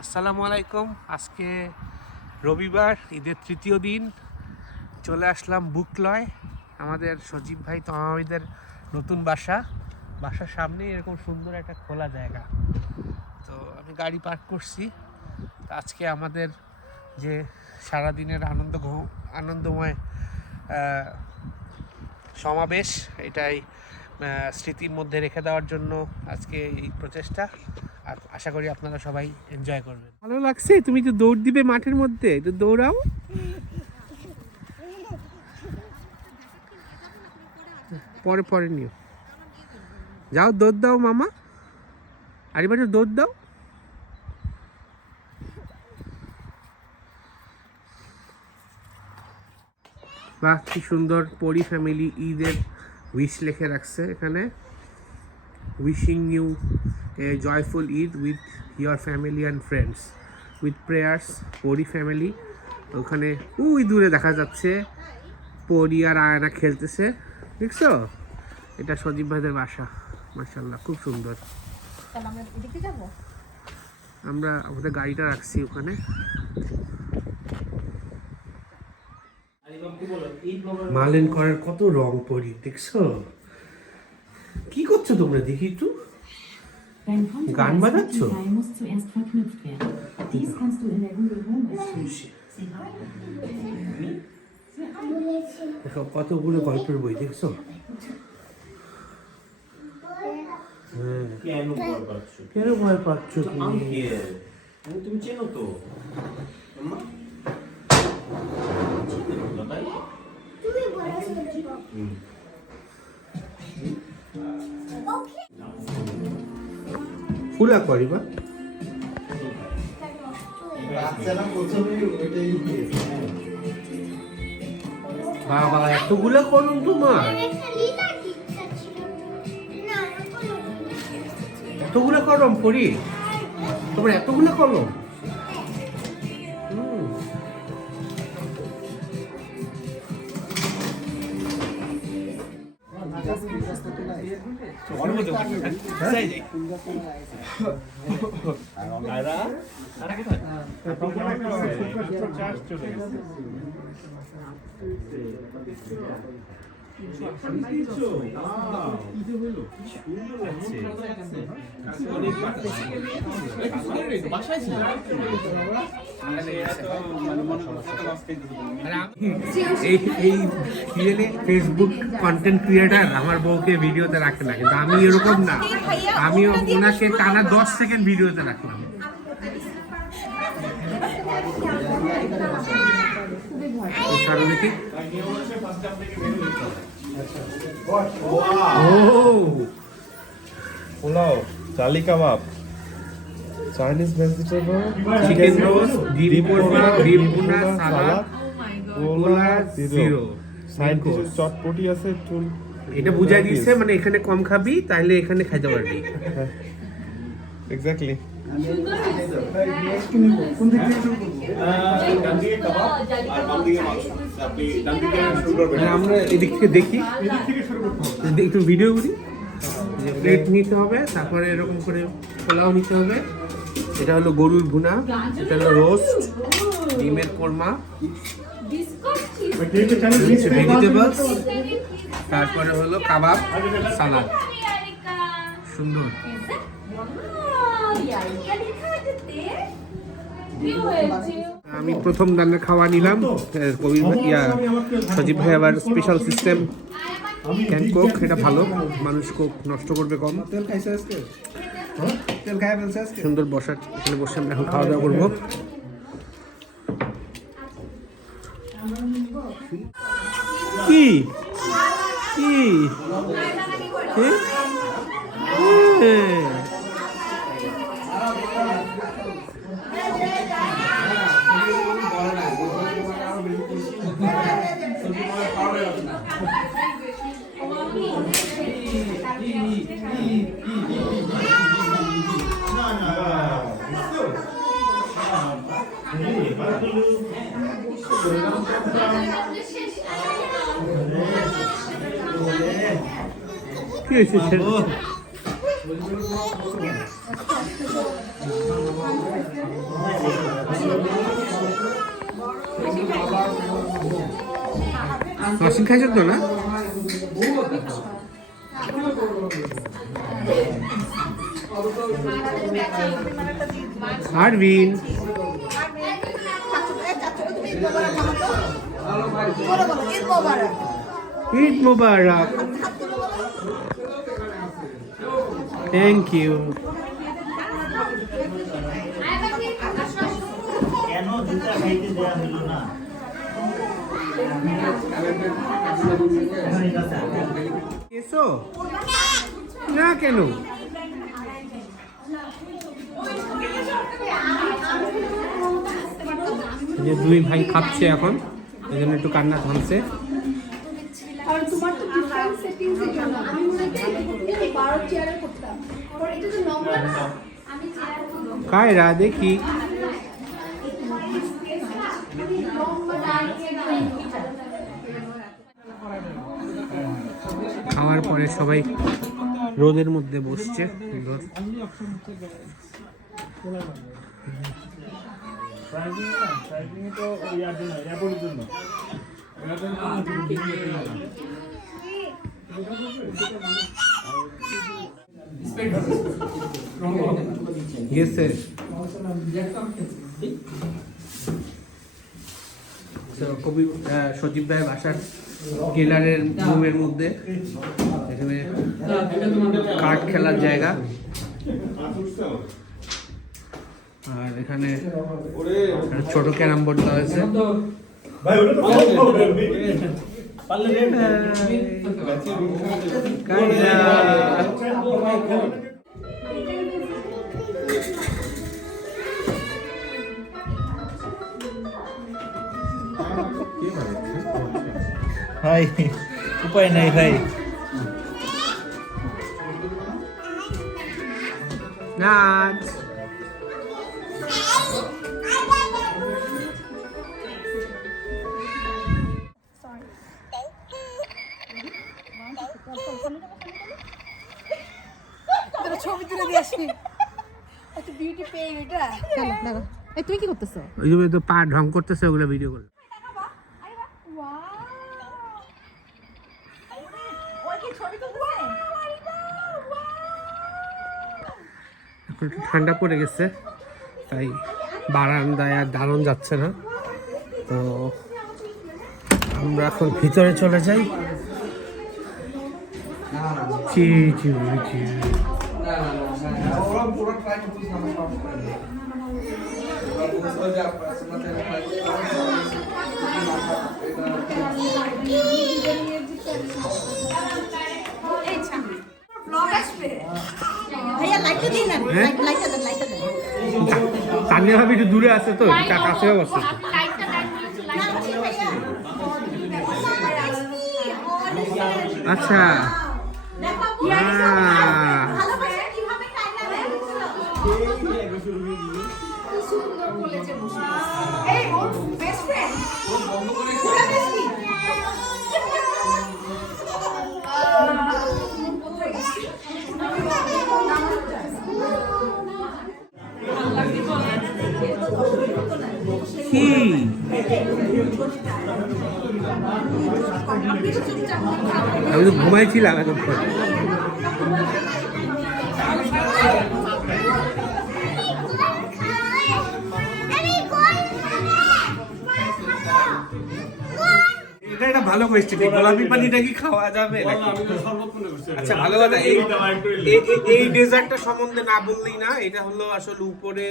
আসসালামু আলাইকুম। আজকে রবিবার, ঈদের তৃতীয় দিন। চলে আসলাম বুকলয়, আমাদের সজীব ভাই তমাবিদের নতুন বাসার সামনে এরকম সুন্দর একটা খোলা জায়গা। তো আমি গাড়ি পার্ক করছি। তো আজকে আমাদের যে সারাদিনের আনন্দময় সমাবেশ, এটাই স্মৃতির মধ্যে রেখে দেওয়ার জন্য আজকে এই প্রচেষ্টা। আর আশা করি আপনারা সবাই এনজয় করবেন। ভালো লাগছে? তুমি তো দৌড় দিবে মাঠের মধ্যে, তো দৌড়াও। পরে নিও, যাও দৌড় দাও মামা, আরেকবার দৌড় দাও। বাহ, কি সুন্দর। পরি ফ্যামিলি ঈদের উইশ লিখে রাখছে এখানে। Wishing you a joyful Eid with your family and friends with prayers, পরি ফ্যামিলি। ওখানে ওই দূরে দেখা যাচ্ছে পরি আর আয়না খেলতেছে, দেখছো? এটা সজীব ভাইদের বাসা। মাশাআল্লাহ, খুব সুন্দর। আমরা আমাদের গাড়িটা রাখছি ওখানে। মালেন করার কত রং পরি, দেখছো? কি করছো তোমরা, দেখি একটু। গান বাজাচ্ছ? দেখো কতগুলো গল্পের বই, দেখছো? কেন ভয় পাচ্ছ তুমি চেনো তো? ফুলা করিবা বাবা, এতগুলা কলম তোমার? এতগুলা কলম পড়ি তোমার? এতগুলা কলম? ফেসবুক কন্টেন্ট ক্রিয়েটার আমার বউকে ভিডিওতে রাখে না, কিন্তু আমি এরকম না। আমি ওনাকে টানা 10 সেকেন্ড ভিডিওতে রাখলাম। দেখি। পোলাও, চালি কাবাব, চাইনিজ ভেজিটেবল, চিকেন রোস্ট, ডিম কোরমা, ডিম ভুনা, সালাদ, কোলা জিরো। সাইড ডিশে চটপটি আছে একটু। এটা বুঝাই দিচ্ছে মানে এখানে কম খাবি, তাইলে এখানে খাইতে পারবি। এক্স্যাক্টলি। আমরা এদিক থেকে দেখি, একটু ভিডিও করি। প্লেট নিতে হবে, তারপরে এরকম করে পোলাও নিতে হবে। এটা হলো গরুর ভুনা, এটা হলো রোস্ট, ডিমের কোরমা, ভেজিটেবলস, তারপরে হলো কাবাব, সালাদ। সুন্দর। আমি প্রথম দানের খাওয়া নিলাম। সজীব ভাই আবার স্পেশাল সিস্টেম ক্যান কোক, এটা ভালো, মানুষ কোক নষ্ট করবে কম। সুন্দর বসার, এখানে বসে আমরা এখন খাওয়া দাওয়া করবো। কি কি কি হয়েছে মাসিন খাইছ তো না? আরবিন ঈদ মোবারক। Thank you. কেন জুতা খাইতে দেওয়া হলো না? এসো না কেন? যে দুই ভাই খাচ্ছে এখন, এই জন্য একটু কান্না থামছে। কায়রা দেখি খাওয়ার পরে সবাই রোদের মধ্যে বসছে। সুন্দর গেছে। কবি সজীব ভাই বাসার কেলারের রুমের মধ্যে এখানে কার্ড খেলার জায়গা, আর এখানে ছোট ক্যারাম বোর্ড দেওয়া হয়েছে। ভাই উপায় নাই ভাই। নাচ ছবি তুলে দিয়ে আসি। একটা বিউটি পেয়ে এটা দেখো। এই তুমি কি করতেছো? ওই যে তো পা ঢং করতেছে, ওগুলো ভিডিও করো। এখন একটু ঠান্ডা পড়ে গেছে, তাই বারান্দায় আর দাঁড়ানো যাচ্ছে না, তো আমরা এখন ভিতরে চলে যাই। তানিয়া ভাবি একটু দূরে আছে, তো কাছে বসে। আচ্ছা কি আমি তো ঘুমাইছিলাম এতক্ষণ। এটা একটা ভালো কোয়েশ্চেন, গোলাপি পানিটা কি খাওয়া যাবে? আচ্ছা ভালো কথা, এই ডেজার্টটা সম্বন্ধে না বললেই না। এটা হলো আসলে উপরে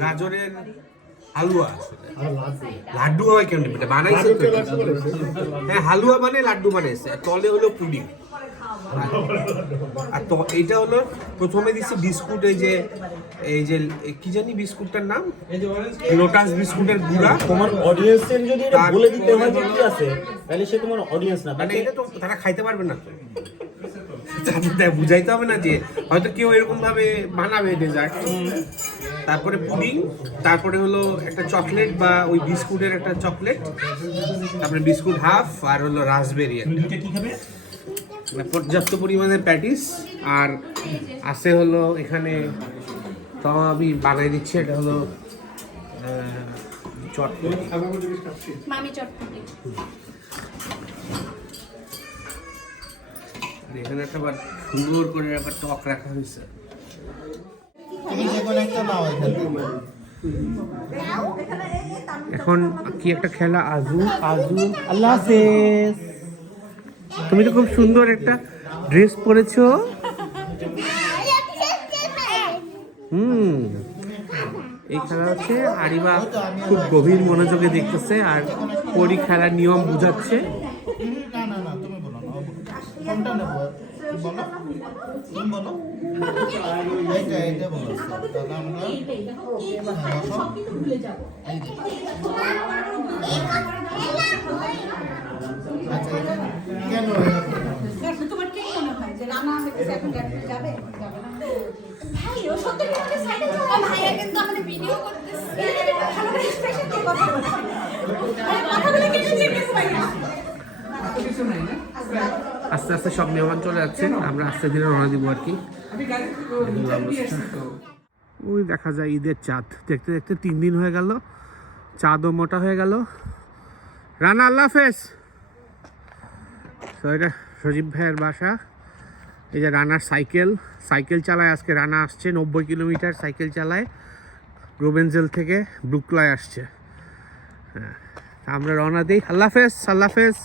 গাজরের হালুয়া, লাড্ডু হয় কেন বানাইছে? হ্যাঁ হালুয়া মানে লাড্ডু বানাইছে, তলে হলো পুডিং। আর তো এইটা হলো প্রথমে দিচ্ছে বিস্কুট, এই যে কি জানি বিস্কুটটার নাম, লোটাস বিস্কুটের গুঁড়া। তোমার অডিয়েন্সের যদি এটা বলে দিতে হয় যে কি আছে, তাহলে সে তোমার অডিয়েন্স না, মানে এটা তো তারা খাইতে পারবে না, তাদের বুঝাইতে হবে না যে হয়তো কেউ এরকম ভাবে বানাবে ডেজার্ট। তারপরে পুডিং, তারপরে হলো একটা চকলেট বা ওই বিস্কুটের একটা চকলেট, তারপরে বিস্কুট হাফ, আর হলো রাসবেরি। পর্যাপ্ত পরিমাণে প্যাটিস আর আছে হলো এখানে, তাও আমি বানাই দিচ্ছি, এটা হলো চটপটি। মামি চটপটি। আর এখানে একটা আবার সুন্দর করে আবার টক রাখা হয়েছে। তুমি যে কোনো একটা নাও এখান থেকে। এখন কি একটা খেলা, আজু আজু। আল্লাহ হাফেজ। তুমি তো খুব সুন্দর একটা ড্রেস পরেছো। এই খেলা হচ্ছে আরিবা খুব গভীর মনোযোগে দেখতেছে আর পরি খেলার নিয়ম বুঝাচ্ছে। না তুমি বলো না, কোনটা নেব বলো, তুমি বলো। এইটা বলো, তাহলে আমরা আচ্ছা কেন তোমার কি মনে হয় যে রানা হইতেছে এখন যাবে যাবে না? ভাই ও সত্যি করে সাইডে যাও। ভাইয়া কিন্তু আমাদের ভিডিও করতেছে। ভালো করে এক্সপ্রেশন দিয়ে কথা বলছে। কথাগুলো কিছু জিজ্ঞেস ভাইয়া। আস্তে আস্তে সব মেহমান চলে যাচ্ছে, আমরা আস্তে ধীরে রওনা দিব আর কি। ওই দেখা যায় ঈদের চাঁদ, দেখতে দেখতে 3 দিন হয়ে গেল, চাঁদও মোটা হয়ে গেল। রানা আল্লাহ হাফেজ। তো এটা সজীব ভাইয়ের বাসা। এই যে রানার সাইকেল চালায় আজকে। রানা আসছে 90 কিলোমিটার সাইকেল চালায়, রোবেনজেল থেকে ব্রুকলায় আসছে। হ্যাঁ, আমরা রওনা দিই। আল্লাহ হাফেজ।